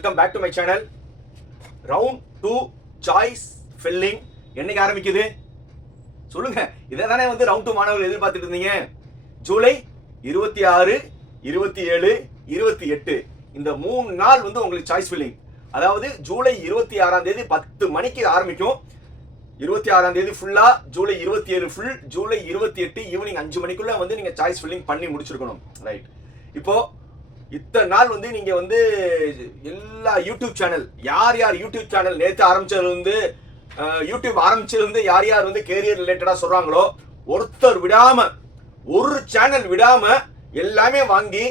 Welcome back to my channel round two choice filling என்னைக்கு ஆரம்பிக்குது? சொல்லுங்க. இதை தானே வந்து ரவுண்ட் டூ மாணவர்கள் எதிர்பார்த்துட்டு இருந்தீங்க. ஜூலை இருபத்தி ஆறு இருபத்தி ஏழு இருபத்தி எட்டு. இந்த மூணு நாள் வந்து உங்களுக்கு சாய்ஸ் ஃபில்லிங் அதாவது ஜூலை இருபத்தி ஆறாம் தேதி பத்து மணிக்கு ஆரம்பிக்கும். இருபத்தி ஆறாம் தேதி ஃபுல்லா ஜூலை இருபத்தி ஏழு ஃபுல் ஜூலை இருபத்தி எட்டு ஈவினிங் அஞ்சு மணிக்குள்ள வந்து நீங்க சாய்ஸ் ஃபில்லிங் பண்ணி முடிச்சிருக்கணும். ரைட் இப்போ இத்தனை நாள் வந்து நீங்க வந்து எல்லா யூடியூப் சேனல் யார் யார் யூடியூப் சேனல் நேற்று ஆரம்பிச்சதுலேருந்து யூடியூப் ஆரம்பிச்சதுலேருந்து யார் யார் வந்து கேரியர் ரிலேட்டடாக சொல்றாங்களோ ஒருத்தர் விடாம ஒரு சேனல் விடாம எல்லாமே வாங்கி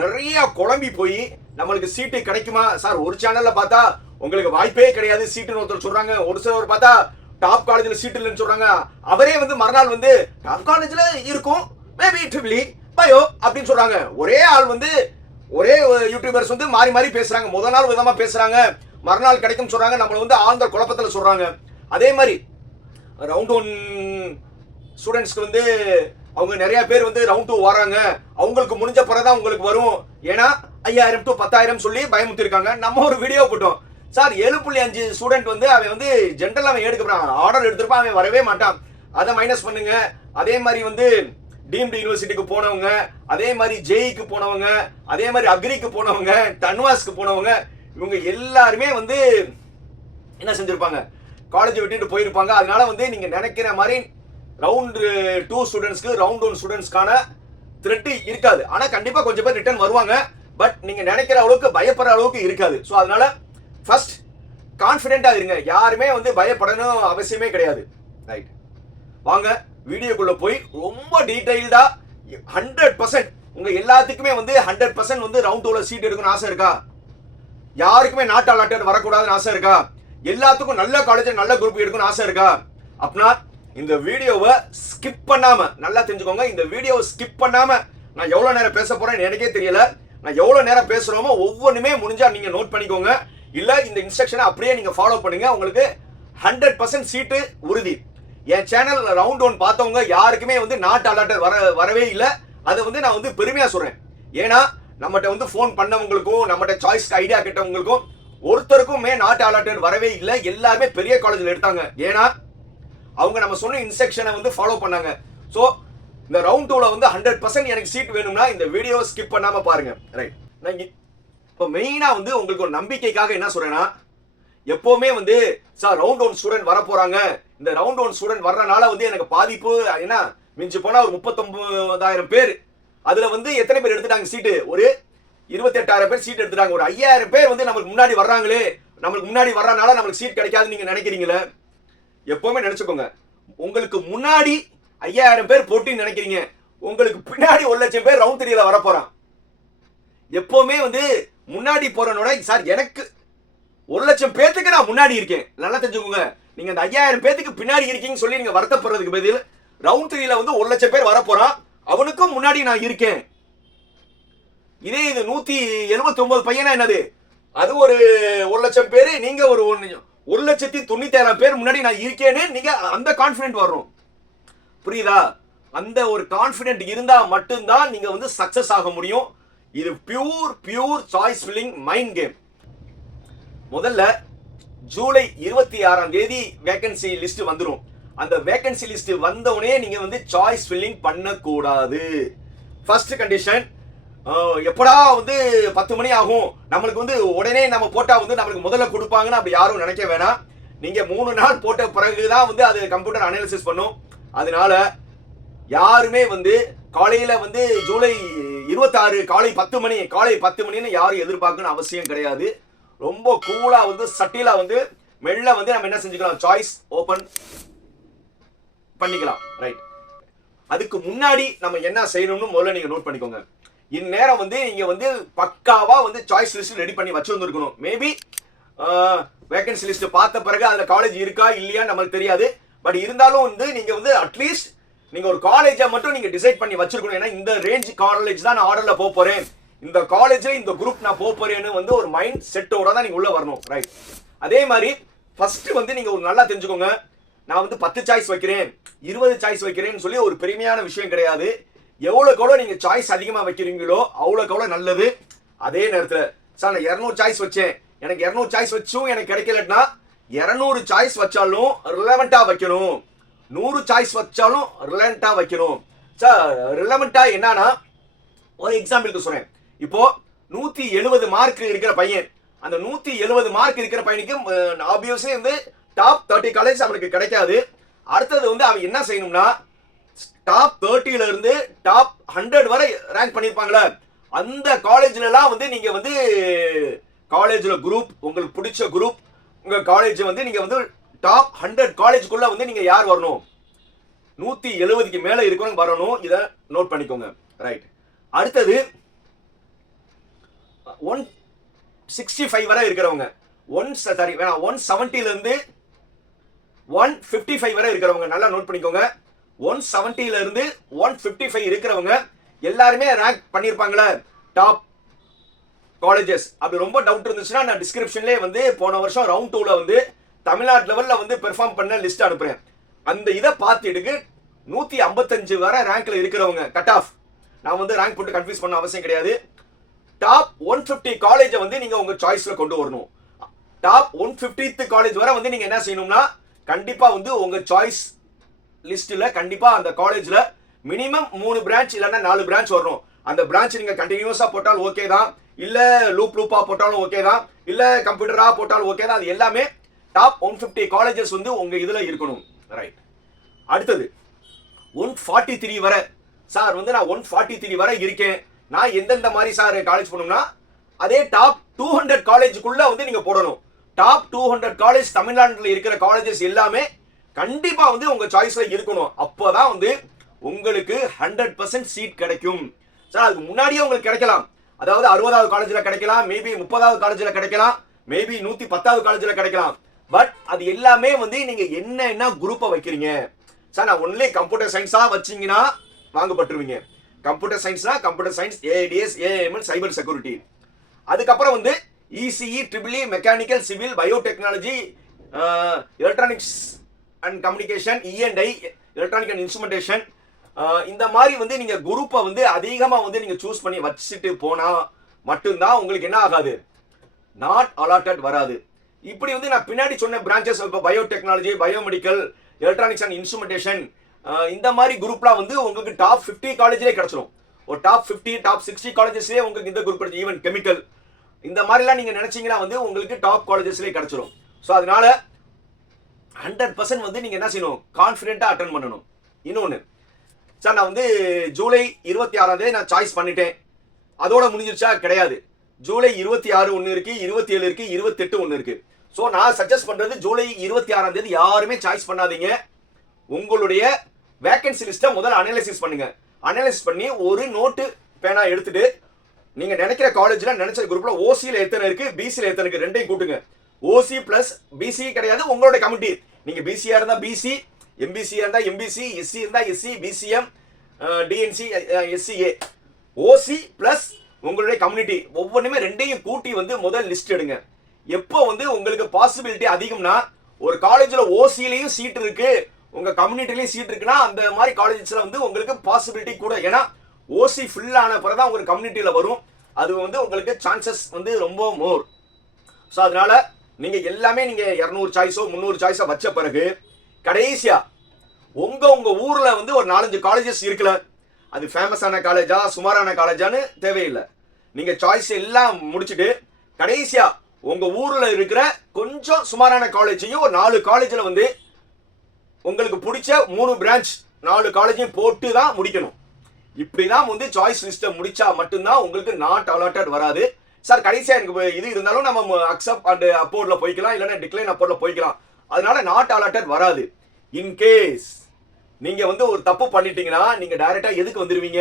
நிறைய குழம்பி போய் நம்மளுக்கு சீட்டு கிடைக்குமா? சார் ஒரு சேனல்ல பார்த்தா உங்களுக்கு வாய்ப்பே கிடையாது. சீட்டுன்னு ஒருத்தர் சொல்றாங்க. ஒரு சிலர் பார்த்தா டாப் காலேஜ்ல சீட் இல்லைன்னு சொல்றாங்க. அவரே வந்து மறுநாள் வந்து டாப் காலேஜ்ல இருக்கும். மேபி ட்ரிபிளி பயோ அப்படின்னு சொல்றாங்க. ஒரே ஆள் வந்து ஒரே யூடியூபர்ஸ் வந்து மாறி மாறி பேசுறாங்க. முதல் நாள் விதமா பேசுறாங்க. மறுநாள் கிடைக்கும் சொல்றாங்க. நம்மளை வந்து ஆழ்ந்த குழப்பத்தில் சொல்றாங்க. அதே மாதிரி ரவுண்ட் ஒன் ஸ்டூடெண்ட்ஸ்க்கு வந்து அவங்க நிறைய பேர் வந்து ரவுண்ட் டூ வராங்க. அவங்களுக்கு முடிஞ்ச பிறகுதான் உங்களுக்கு வரும். ஏன்னா ஐயாயிரம் டு பத்தாயிரம் சொல்லி பயமுத்திருக்காங்க நம்ம ஒரு வீடியோ போட்டோம். சார் ஏழு புள்ளி அஞ்சு ஸ்டூடெண்ட் வந்து அவன் வந்து ஜென்ரல் அவன் எடுக்கிறான் ஆர்டர் எடுத்திருப்பான். அவன் வரவே மாட்டான். அதை மைனஸ் பண்ணுங்க. அதே மாதிரி வந்து டீம்டு யூனிவர்சிட்டிக்கு போனவங்க அதே மாதிரி ஜேஇக்கு போனவங்க அதே மாதிரி அக்ரிக்கு போனவங்க தன்வாஸ்க்கு போனவங்க இவங்க எல்லாருமே வந்து என்ன செஞ்சுருப்பாங்க? காலேஜை விட்டுட்டு போயிருப்பாங்க. அதனால வந்து நீங்கள் நினைக்கிற மாதிரி ரவுண்டு டூ ஸ்டூடெண்ட்ஸ்க்கு ரவுண்ட் ஒன் ஸ்டூடெண்ட்ஸ்க்கான த்ரெட்டு இருக்காது. ஆனால் கண்டிப்பாக கொஞ்சம் பேர் ரிட்டர்ன் வருவாங்க. பட் நீங்கள் நினைக்கிற அளவுக்கு பயப்படுற அளவுக்கு இருக்காது. ஸோ அதனால ஃபர்ஸ்ட் கான்ஃபிடென்ட்டாக இருங்க. யாருமே வந்து பயப்படணும் அவசியமே கிடையாது. ரைட் வாங்க. வீடியோக்குள்ள போய் ரொம்ப டீடைல்டா ஹண்ட்ரட் பர்சன்ட் உங்க எல்லாத்துக்குமே வந்து ஹண்ட்ரட் பர்சன்ட் வந்து ரவுண்ட் டூல சீட் எடுக்கணும்னு ஆசை இருக்கா? யாருக்குமே நாட் அலாட்டட் வரக்கூடாதுன்னு ஆசை இருக்கா? எல்லாத்துக்கும் நல்ல காலேஜ் நல்ல குரூப் எடுக்கணும்னு ஆசை இருக்கா? அப்படின்னா இந்த வீடியோவை ஸ்கிப் பண்ணாம நல்லா தெரிஞ்சுக்கோங்க இந்த வீடியோவை ஸ்கிப் பண்ணாம நான் எவ்வளவு நேரம் பேச போறேன்னு எனக்கே தெரியல. நான் எவ்வளவு நேரம் பேசுறோமோ ஒவ்வொன்றுமே முடிஞ்சா நீங்க நோட் பண்ணிக்கோங்க. இல்ல இந்த இன்ஸ்ட்ரக்ஷனை அப்படியே நீங்க ஃபாலோ பண்ணுங்க. உங்களுக்கு ஹண்ட்ரட் பர்சன்ட் சீட்டு உறுதி. என் சேனல் ரவுண்ட் ஒன் பார்த்தவங்க யாருக்குமே வந்து நாட் அலாட்டட் வர வரவே இல்லை. அதை வந்து நான் வந்து பெருமையாக சொல்கிறேன் ஏன்னா நம்மகிட்ட வந்து ஃபோன் பண்ணவங்களுக்கும் நம்மகிட்ட சாய்ஸ் ஐடியா கேட்டவங்களுக்கும் ஒருத்தருக்குமே நாட் அலாட்டட் வரவே இல்லை. எல்லாருமே பெரிய காலேஜில் எடுத்தாங்க. ஏன்னா அவங்க நம்ம சொன்ன இன்ஸ்ட்ரக்ஷனை வந்து ஃபாலோ பண்ணாங்க. ஸோ இந்த ரவுண்ட் டூவில் வந்து ஹண்ட்ரட் பர்சன்ட் எனக்கு சீட் வேணும்னா இந்த வீடியோ ஸ்கிப் பண்ணாமல் பாருங்கள் ரைட் நான் இப்போ மெயினாக வந்து உங்களுக்கு ஒரு நம்பிக்கைக்காக என்ன சொல்கிறேன்னா எப்போவுமே வந்து சார் ரவுண்ட் ஒன் ஸ்டூடெண்ட் வர போகிறாங்க இந்த ரவுண்ட் ஒன் ஸ்டூடெண்ட் வர்றனால வந்து எனக்கு பாதிப்பு என்ன மிஞ்சி போனால் ஒரு முப்பத்தொம்பதாயிரம் பேர். அதில் வந்து எத்தனை பேர் எடுத்துட்டாங்க சீட்டு ஒரு இருபத்தெட்டாயிரம் பேர் சீட் எடுத்துட்டாங்க. ஒரு ஐயாயிரம் பேர் வந்து நம்மளுக்கு முன்னாடி வர்றாங்களே. நம்மளுக்கு முன்னாடி வர்றனால நம்மளுக்கு சீட் கிடைக்காதுன்னு நீங்கள் நினைக்கிறீங்களே? எப்போவுமே நினச்சிக்கோங்க. உங்களுக்கு முன்னாடி ஐயாயிரம் பேர் போட்டின்னு நினைக்கிறீங்க. உங்களுக்கு பின்னாடி ஒரு லட்சம் பேர் ரவுண்ட் த்ரீல வர எப்போவுமே வந்து முன்னாடி போகிறனோட சார் எனக்கு ஒரு லட்சம் பேர்த்துக்கு நான் முன்னாடி இருக்கேன். நல்லா தெரிஞ்சுக்கோங்க. நீங்க அந்த ஐயாயிரம் பேத்துக்கு பின்னாடி இருக்கீங்கன்னு சொல்லி நீங்க வருத்தப்படுறதுக்கு பதில் ரவுண்ட் த்ரீல வந்து ஒரு லட்சம் பேர் வர அவனுக்கும் முன்னாடி நான் இருக்கேன். இதே இது நூத்தி எழுபத்தி ஒன்பது பையனா என்னது? அது ஒரு ஒரு லட்சம் பேரு நீங்க ஒரு ஒன்னு- ஒரு லட்சத்தி தொண்ணூத்தி ஆறாயிரம் பேர் முன்னாடி நான் இருக்கேன்னு நீங்க அந்த கான்பிடென்ட் வரும் புரியுதா? அந்த ஒரு கான்பிடென்ட் இருந்தா மட்டும்தான் நீங்க வந்து சக்சஸ் ஆக முடியும். இது pure pure choice filling mind game முதல்ல ஜூலை இருபத்தி ஆறாம் தேதி வேகன்சி லிஸ்ட் வந்துடும் அந்த வேகன்சி லிஸ்ட் வந்தவுடனே நீங்க வந்து சாய்ஸ் ஃபில்லிங் பண்ணக்கூடாது. ஃபர்ஸ்ட் கண்டிஷன் எப்படா வந்து பத்து மணி ஆகும்? நம்மளுக்கு வந்து உடனே நம்ம போட்டா வந்து நம்மளுக்கு முதல்ல கொடுப்பாங்கன்னு அப்படி யாரும் நினைக்க வேணாம். நீங்க மூணு நாள் போட்ட பிறகுதான் வந்து அது கம்ப்யூட்டர் அனாலிசிஸ் பண்ணும். அதனால யாருமே வந்து காலையில வந்து ஜூலை இருபத்தாறு காலை பத்து மணி காலை பத்து மணின்னு யாரும் எதிர்பார்க்கணும் அவசியம் கிடையாது. ரொம்ப கூலா வந்து சட்டிலா வந்து மெல்ல வந்து நம்ம என்ன செஞ்சுக்கலாம்? சாய்ஸ் ஓபன் பண்ணிக்கலாம். ரைட் அதுக்கு முன்னாடி நம்ம என்ன செய்யணும்னு முதல்ல நீங்க நோட் பண்ணிக்கோங்க. இந்நேரம் வந்து நீங்க வந்து பக்காவா வந்து சாய்ஸ் லிஸ்ட் ரெடி பண்ணி வச்சிருந்துருக்கணும். மேபி வேகன்சி லிஸ்ட் பார்த்த பிறகு அதுல காலேஜ் இருக்கா இல்லையா நம்மளுக்கு தெரியாது. பட் இருந்தாலும் வந்து நீங்க வந்து அட்லீஸ்ட் நீங்க ஒரு காலேஜை மட்டும் நீங்க டிசைட் பண்ணி வச்சிருக்கணும். ஏன்னா இந்த ரேஞ்ச் காலேஜ் தான் நான் ஆர்டர்ல போக போறேன். இந்த காலேஜ்ல இந்த குரூப் நான் போக போறேன்னு வந்து ஒரு மைண்ட் செட்டோட தான் நீங்க உள்ள வரணும் ரைட் அதே மாதிரி ஃபர்ஸ்ட் வந்து நீங்க ஒரு நல்லா தெரிஞ்சுக்கோங்க. நான் வந்து பத்து சாய்ஸ் வைக்கிறேன் இருபது சாய்ஸ் வைக்கிறேன்னு சொல்லி ஒரு பெருமையான விஷயம் கிடையாது. எவ்வளோக்கு எவ்வளோ நீங்கள் சாய்ஸ் அதிகமாக வைக்கிறீங்களோ அவ்வளோக்கு எவ்வளோ நல்லது. அதே நேரத்தில் சார் நான் இரநூறு சாய்ஸ் வச்சேன். எனக்கு இரநூறு சாய்ஸ் வச்சும் எனக்கு கிடைக்கலன்னா இரநூறு சாய்ஸ் வச்சாலும் ரிலவெண்ட்டாக வைக்கணும். நூறு சாய்ஸ் வச்சாலும் ரிலவெண்ட்டாக வைக்கணும். சார் ரிலவெண்ட்டாக என்னன்னா ஒரு எக்ஸாம்பிளுக்கு சொல்கிறேன் இப்போ நூத்தி எழுபது மார்க் இருக்கிற பையன். அந்த நூத்தி எழுபது மார்க் இருக்கிற பையனுக்கு ஆப்வியஸ்லி வந்து டாப் தேர்ட்டி காலேஜ் அவனுக்கு கிடைக்காது. அடுத்தது வந்து அவன் என்ன செய்யணும்னா டாப் தேர்ட்டில இருந்து டாப் ஹண்ட்ரட் வரை ரேங்க் பண்ணியிருப்பாங்களே அந்த காலேஜ்ல எல்லாம் வந்து நீங்க வந்து காலேஜ்ல குரூப் உங்களுக்கு பிடிச்ச குரூப் உங்க காலேஜ் வந்து நீங்க வந்து டாப் ஹண்ட்ரட் காலேஜுக்குள்ள வந்து நீங்க யார் வரணும்? நூத்தி எழுபதுக்கு மேல இருக்கிறவங்க வரணும். இதை நோட் பண்ணிக்கோங்க. ரைட் அடுத்தது ஒன் சிக்ஸ்டி ஃபைவ் வரை இருக்கிறவங்க. ஒன் சாரி வேணாம் ஒன் செவன்ட்டிலேருந்து ஒன் ஃபிஃப்டி ஃபைவ் வரை இருக்கிறவங்க. நல்லா நோட் பண்ணிக்கோங்க. ஒன் செவன்ட்டிலேருந்து ஒன் ஃபிஃப்டி ஃபைவ் இருக்கிறவங்க எல்லாருமே ரேங்க் பண்ணியிருப்பாங்களே டாப் காலேஜஸ் அப்படி ரொம்ப டவுட் இருந்துச்சுன்னா நான் டிஸ்கிரிப்ஷன்லேயே வந்து போன வருஷம் ரவுண்ட் டூவில் வந்து தமிழ்நாடு லெவலில் வந்து பெர்ஃபார்ம் பண்ண லிஸ்ட் அனுப்புகிறேன் அந்த இதை பார்த்துட்டு நூற்றி ஐம்பத்தஞ்சு வரை ரேங்க்ல இருக்கிறவங்க. கட் ஆஃப் நான் வந்து ரேங்க் போட்டு கன்ஃபியூஸ் பண்ண அவசியம் கிடையாது. டாப் ஒன் ஃபிஃப்டி காலேஜை வந்து நீங்கள் உங்கள் சாய்ஸில் கொண்டு வரணும். டாப் ஒன் ஃபிஃப்டித்து காலேஜ் வரை வந்து நீங்கள் என்ன செய்யணும்னா கண்டிப்பாக வந்து உங்கள் சாய்ஸ் லிஸ்ட்டில் கண்டிப்பாக அந்த காலேஜில் மினிமம் மூணு பிரான்ச் இல்லைன்னா நாலு பிரான்ச் வரணும். அந்த பிரான்ச் நீங்கள் கண்டினியூஸாக போட்டாலும் ஓகே தான். இல்லை லூப் லூப்பாக போட்டாலும் ஓகே தான். இல்லை கம்ப்யூட்டராக போட்டாலும் ஓகே தான். அது எல்லாமே டாப் ஒன் ஃபிஃப்டி காலேஜஸ் வந்து உங்கள் இதில் இருக்கணும். ரைட் அடுத்தது ஒன் ஃபார்ட்டி த்ரீ வரை. சார் வந்து நான் ஒன் ஃபார்ட்டி த்ரீ வரை இருக்கேன். நான் எந்தெந்த மாதிரி சார் காலேஜ் போனோம்னா அதே டாப் டூ ஹண்ட்ரட் காலேஜுக்குள்ளே வந்து நீங்கள் போடணும். டாப் டூ ஹண்ட்ரட் காலேஜ் தமிழ்நாட்டில் இருக்கிற காலேஜஸ் எல்லாமே கண்டிப்பாக வந்து உங்கள் சாய்ஸில் இருக்கணும். அப்போ தான் வந்து உங்களுக்கு ஹண்ட்ரட் பர்சன்ட் சீட் கிடைக்கும். சார் அதுக்கு முன்னாடியே உங்களுக்கு கிடைக்கலாம். அதாவது அறுபதாவது காலேஜில் கிடைக்கலாம் மேபி முப்பதாவது காலேஜில் கிடைக்கலாம் மேபி நூற்றி பத்தாவது காலேஜில் கிடைக்கலாம். பட் அது எல்லாமே வந்து நீங்கள் என்ன என்ன குரூப்பை வைக்கிறீங்க? சார் நான் ஒன்லி கம்ப்யூட்டர் சயின்ஸாக வச்சிங்கன்னா வாங்கப்பட்டுருவீங்க. Computer சயின்ஸ்னா computer science ADS AML cyber security. அதுக்கப்புறம் வந்து ECE triple E mechanical civil biotechnology electronics and communication ENI electronic and instrumentation இந்த மாதிரி வந்து நீங்கள் குரூப்பை வந்து அதிகமாக வந்து நீங்கள் சூஸ் பண்ணி வச்சுட்டு போனால் மட்டும்தான் உங்களுக்கு என்ன ஆகாது? நாட் அலாட்டட் வராது. இப்படி வந்து நான் பின்னாடி சொன்ன பிரான்ச்சஸ் இப்போ biotechnology biomedical electronics and instrumentation இந்த மாதிரி குரூப்லாம் வந்து உங்களுக்கு டாப் ஃபிஃப்டி காலேஜ்லேயே கிடச்சிரும். ஒரு டாப் ஃபிஃப்டி டாப் சிக்ஸ்டி காலேஜஸ்லேயே உங்களுக்கு இந்த குரூப் கிடைச்சி ஈவன் கெமிக்கல் இந்த மாதிரிலாம் நீங்கள் நினச்சிங்கன்னா வந்து உங்களுக்கு டாப் காலேஜஸ்லேயே கிடச்சிரும். ஸோ அதனால ஹண்ட்ரட் பர்சன்ட் வந்து நீங்கள் என்ன செய்யணும்? கான்ஃபிடென்ட்டாக அட்டன் பண்ணணும். இன்னொன்று சார் நான் வந்து ஜூலை இருபத்தி ஆறாம் தேதி நான் சாய்ஸ் பண்ணிட்டேன். அதோட முடிஞ்சிருச்சா? கிடையாது. ஜூலை இருபத்தி ஆறு ஒன்று இருக்குது இருபத்தி ஏழு இருக்குது இருபத்தெட்டு ஒன்று இருக்குது ஸோ நான் சஜஸ்ட் பண்ணுறது ஜூலை இருபத்தி ஆறாம் தேதி யாருமே சாய்ஸ் பண்ணாதீங்க. உங்களுடைய வேகன்சி லிஸ்ட்டை முதல்ல அனலைசிஸ் பண்ணுங்க. அனலைசிஸ் பண்ணி ஒரு நோட்டு பேனா எடுத்துட்டு நீங்க நினைக்கிற காலேஜ்ல நினைச்ச குரூப்ல ஓசியில் எத்தனை இருக்கு பிசியில் எத்தனை இருக்கு ரெண்டையும் கூட்டுங்க. ஓசி பிளஸ் பிசி கிடையாது உங்களோட கமிட்டி நீங்க பிசியா இருந்தா பிசி எம்பிசியா இருந்தா எம்பிசி எஸ்சி இருந்தா SC BCM DNC SCA OC plus உங்களுடைய கம்யூனிட்டி ஒவ்வொன்றுமே ரெண்டையும் கூட்டி வந்து முதல் லிஸ்ட் எடுங்க. எப்போ வந்து உங்களுக்கு பாசிபிலிட்டி அதிகம்னா ஒரு காலேஜில் ஓசிலையும் சீட் இருக்குது உங்க கம்யூனிட்டிலையும் சீட் இருக்குன்னா அந்த மாதிரி காலேஜஸ்ல வந்து உங்களுக்கு பாசிபிலிட்டி கூட. ஏன்னா ஓசி ஃபில் ஆன பிறகு தான் உங்க கம்யூனிட்டியில வரும். அது வந்து உங்களுக்கு சான்சஸ் வந்து ரொம்ப மோர் ஸோ அதனால நீங்க எல்லாமே நீங்க இரநூறு சாய்ஸோ முந்நூறு சாய்ஸோ வச்ச பிறகு கடைசியா உங்க உங்க ஊர்ல வந்து ஒரு நாலஞ்சு காலேஜஸ் இருக்குல்ல. அது ஃபேமஸான காலேஜா சுமாரான காலேஜான்னு தேவையில்லை. நீங்க சாய்ஸ் எல்லாம் முடிச்சுட்டு கடைசியா உங்க ஊர்ல இருக்கிற கொஞ்சம் சுமாரான காலேஜையும் ஒரு நாலு காலேஜில் வந்து உங்களுக்கு பிடிச்ச மூணு பிரான்ச் நாலு காலேஜையும் போட்டு தான் முடிக்கணும். இப்படிதான் வந்து சாய்ஸ் லிஸ்ட்டை முடிச்சா மட்டும்தான் உங்களுக்கு நாட் அலாட்டட் வராது. சார் கடைசியாக எனக்கு இது இருந்தாலும் நம்ம அக்செப்ட் அண்ட் அப்போர்டில் போய்க்கலாம் இல்லைன்னா டிக்ளைன் அப்போர்டில் போய்க்கலாம். அதனால நாட் அலாட்டட் வராது. இன்கேஸ் நீங்கள் வந்து ஒரு தப்பு பண்ணிட்டீங்கன்னா நீங்கள் டைரெக்டாக எதுக்கு வந்துடுவீங்க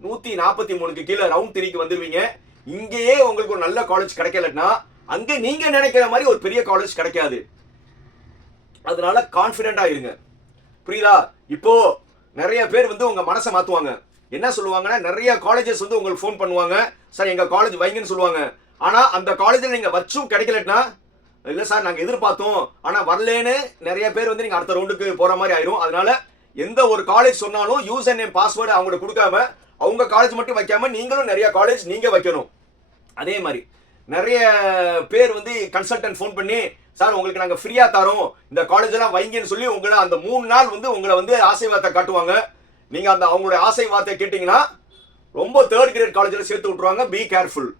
நூற்றி நாற்பத்தி மூணுக்கு கீழே ரவுண்ட் த்ரீக்கு வந்துடுவீங்க இங்கேயே உங்களுக்கு ஒரு நல்ல காலேஜ் கிடைக்கலன்னா அங்கே நீங்கள் நினைக்கிற மாதிரி ஒரு பெரிய காலேஜ் கிடைக்காது. அதனால கான்பிடண்டா இருங்க. புரியுதா? இப்போ நிறைய பேர் வந்து உங்கள் மனசை மாற்றுவாங்க என்ன சொல்லுவாங்கன்னா நிறைய காலேஜஸ் வந்து உங்களுக்கு ஃபோன் பண்ணுவாங்க. சார் எங்கள் காலேஜ் வைங்கன்னு சொல்லுவாங்க. ஆனால் அந்த காலேஜில் நீங்கள் வச்சும் கிடைக்கலன்னா இல்லை சார் நாங்கள் எதிர்பார்த்தோம். ஆனால் வரலேன்னு நிறைய பேர் வந்து நீங்கள் அடுத்த ரவுண்டுக்கு போகிற மாதிரி ஆயிரும். அதனால எந்த ஒரு காலேஜ் சொன்னாலும் யூசர் நேம் பாஸ்வேர்டு அவங்களுக்கு கொடுக்காம அவங்க காலேஜ் மட்டும் வைக்காம நீங்களும் நிறைய காலேஜ் நீங்கள் வைக்கணும். அதே மாதிரி. நிறைய பேர் வந்து கன்சல்டன்ட் ஃபோன் பண்ணி சார் உங்களுக்கு நாங்கள் ஃப்ரீயாக தரோம். இந்த காலேஜெல்லாம் வைங்கன்னு சொல்லி உங்களை அந்த மூணு நாள் வந்து உங்களை வந்து ஆசை வார்த்தை காட்டுவாங்க. நீங்கள் அந்த அவங்களுடைய ஆசை வார்த்தை கேட்டிங்கன்னா ரொம்ப தேர்ட் கிரேட் காலேஜில் சேர்த்து விட்ருவாங்க பி கேர்ஃபுல்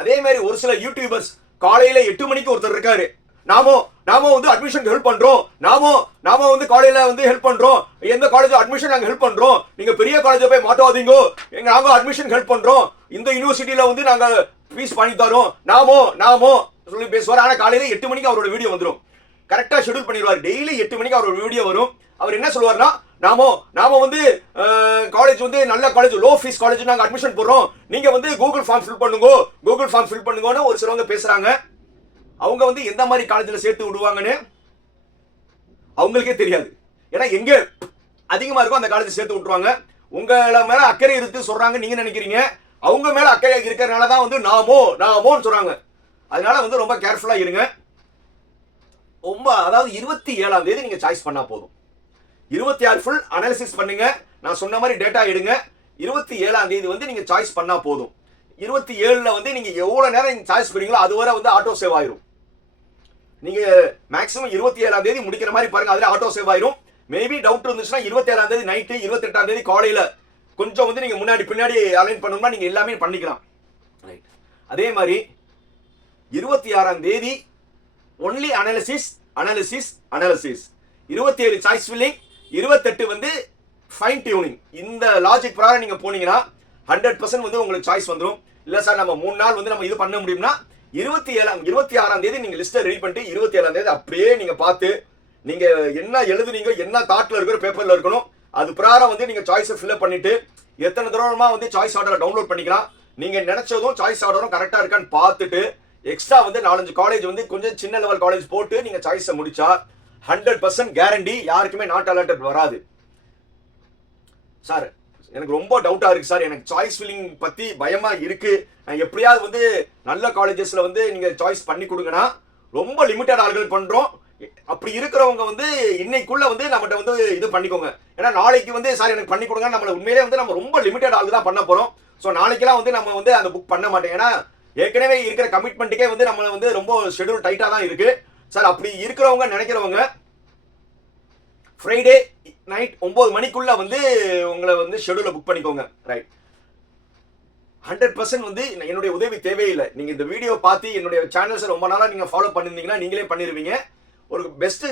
அதே மாதிரி ஒரு சில யூடியூபர்ஸ் காலையில் எட்டு மணிக்கு ஒருத்தர் இருக்காரு. நாமோ நாமோ வந்து அட்மிஷனுக்கு ஹெல்ப் பண்றோம். நாமோ நாம வந்து காலேஜில் வந்து ஹெல்ப் பண்றோம். எந்த காலேஜ் அட்மிஷன் நாங்கள் ஹெல்ப் பண்றோம்? நீங்க பெரிய காலேஜ் போய் மாட்டாதீங்க எங்க நாங்க அட்மிஷன் ஹெல்ப் பண்றோம். இந்த யூனிவர்சிட்டியில வந்து நாங்க ஃபீஸ் பண்ணி தரோம் நாமோ நாமோ. சொல்லி பேசுவார். ஆனால் காலையில் எட்டு மணிக்கு அவரோட வீடியோ வந்துடும் கரெக்டாக ஷெட்யூல் பண்ணிடுவார். டெய்லி எட்டு மணிக்கு அவரோட வீடியோ வரும். அவர் என்ன சொல்லுவார்னா நாமோ நாம வந்து காலேஜ் வந்து நல்ல காலேஜ் லோ ஃபீஸ் காலேஜ் நாங்கள் அட்மிஷன் போடுறோம். நீங்கள் வந்து கூகுள் ஃபார்ம் ஃபில் பண்ணுங்க. கூகுள் ஃபார்ம் ஃபில் பண்ணுங்கன்னு ஒரு சிலவங்க பேசுகிறாங்க அவங்க வந்து எந்த மாதிரி காலேஜில் சேர்த்து விடுவாங்கன்னு அவங்களுக்கே தெரியாது. ஏன்னா எங்கே அதிகமாக இருக்கோ அந்த காலேஜ் சேர்த்து விட்டுருவாங்க. உங்களை மேலே அக்கறை இருந்து சொல்கிறாங்க நீங்கள் நினைக்கிறீங்க. அவங்க மேல அக்கறை இருக்கிறனால தான் வந்து நாமோ நாமோன்னு சொல்றாங்க. அதனால வந்து ரொம்ப கேர்ஃபுல்லா இருங்க. ரொம்ப அதாவது இருபத்தி ஏழாம் தேதி நீங்க சாய்ஸ் பண்ணா போதும். இருபத்தி ஆறு ஃபுல் அனாலிசிஸ் பண்ணுங்க. நான் சொன்ன மாதிரி டேட்டா எடுங்க. இருபத்தி ஏழாம் தேதி வந்து நீங்க சாய்ஸ் பண்ணா போதும். இருபத்தி ஏழுல வந்து நீங்க எவ்வளவு நேரம் நீங்க சாய்ஸ் பண்ணீங்களோ அது வரை வந்து ஆட்டோ சேவ் ஆயிரும். நீங்க மேக்ஸிமம் இருபத்தி ஏழாம் தேதி முடிக்கிற மாதிரி பாருங்க அதுல ஆட்டோ சேவ் ஆயிரும். மேபி டவுட் இருந்துச்சுன்னா இருபத்தி ஏழாம் தேதி நைட்டு இருபத்தி எட்டாம் தேதி காலையில கொஞ்சம் வந்து நீங்க முன்னாடி பின்னாடி அலைன் பண்ணணும்னா நீங்க எல்லாமே பண்ணிக்கலாம். ரைட் அதே மாதிரி இருபத்தி ஆறாம் தேதி ஒன்லி அனாலிசிஸ் அனாலிசிஸ் அனாலிசிஸ் இருபத்தி ஏழு சாய்ஸ் ஃபில்லிங் இருபத்தெட்டு வந்து ஃபைன் டியூனிங் இந்த லாஜிக் பிரகாரம் நீங்க போனீங்கன்னா ஹண்ட்ரட் பர்சன்ட் வந்து உங்களுக்கு சாய்ஸ் வந்துடும் இல்லை சார் நம்ம மூணு நாள் வந்து நம்ம இது பண்ண முடியும்னா இருபத்தி ஏழாம் இருபத்தி ஆறாம் தேதி நீங்க லிஸ்ட்டை ரெடி பண்ணிட்டு இருபத்தி ஏழாம் தேதி அப்படியே நீங்க பார்த்து நீங்க என்ன எழுதுனீங்க என்ன தாட்ல இருக்கிற பேப்பர்ல இருக்கணும் அது பிரகாரம் வந்து நீங்கள் சாய்ஸை ஃபில்அப் பண்ணிட்டு எத்தனை தூரமாக வந்து சாய்ஸ் ஆர்டரை டவுன்லோட் பண்ணிக்கலாம். நீங்கள் நினச்சதும் சாய்ஸ் ஆர்டரும் கரெக்டாக இருக்கான்னு பார்த்துட்டு எக்ஸ்ட்ரா வந்து நாலஞ்சு காலேஜ் வந்து கொஞ்சம் சின்ன லெவல் காலேஜ் போட்டு நீங்கள் சாய்ஸை முடிச்சா ஹண்ட்ரட் பர்சன்ட் கேரண்டி யாருக்குமே நாட் அலர்டட் வராது. சார் எனக்கு ரொம்ப டவுட்டாக இருக்குது சார். எனக்கு சாய்ஸ் ஃபில்லிங் பற்றி பயமாக இருக்குது நான் எப்படியாவது வந்து நல்ல காலேஜஸில் வந்து நீங்கள் சாய்ஸ் பண்ணி கொடுங்கன்னா ரொம்ப லிமிட்டட் ஆள்கள் பண்ணுறோம் அப்படி இருக்கிறவங்க வந்து இன்னைக்குள்ள வந்து நம்மகிட்ட வந்து இது பண்ணிக்கோங்க. ஏன்னா நாளைக்கு வந்து சார் எனக்கு பண்ணி கொடுங்க நம்மளை உண்மையிலே வந்து நம்ம ரொம்ப லிமிட்டட் ஆளுக்கு தான் பண்ண போறோம். ஸோ நாளைக்கெல்லாம் வந்து நம்ம வந்து அந்த புக் பண்ண மாட்டேன். ஏன்னா ஏற்கனவே இருக்கிற கமிட்மெண்ட்டுக்கே வந்து நம்மளை வந்து ரொம்ப ஷெட்யூல் டைட்டா தான் இருக்கு. சார் அப்படி இருக்கிறவங்க நினைக்கிறவங்க ஃப்ரைடே நைட் ஒன்பது மணிக்குள்ள வந்து உங்களை வந்து ஷெடியூலை புக் பண்ணிக்கோங்க. ரைட் ஹண்ட்ரட் பர்சன்ட் வந்து என்னுடைய உதவி தேவையில்லை. நீங்க இந்த வீடியோ பார்த்து என்னுடைய சேனல்ஸை ரொம்ப நாளாக நீங்க ஃபாலோ பண்ணிருந்தீங்கன்னா நீங்களே பண்ணிருவீங்க. ஒரு பெஸ்ட்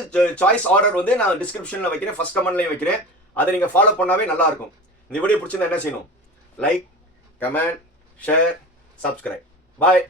சாய்ஸ் ஆர்டர் வந்து நான் டிஸ்கிரிப்ஷனில் வைக்கிறேன் ஃபர்ஸ்ட் கமெண்ட்லையும் வைக்கிறேன். அதை நீங்கள் ஃபாலோ பண்ணாவே நல்லா இருக்கும் இந்த வீடியோ பிடிச்சிருந்தா என்ன செய்யணும்? Like comment share subscribe bye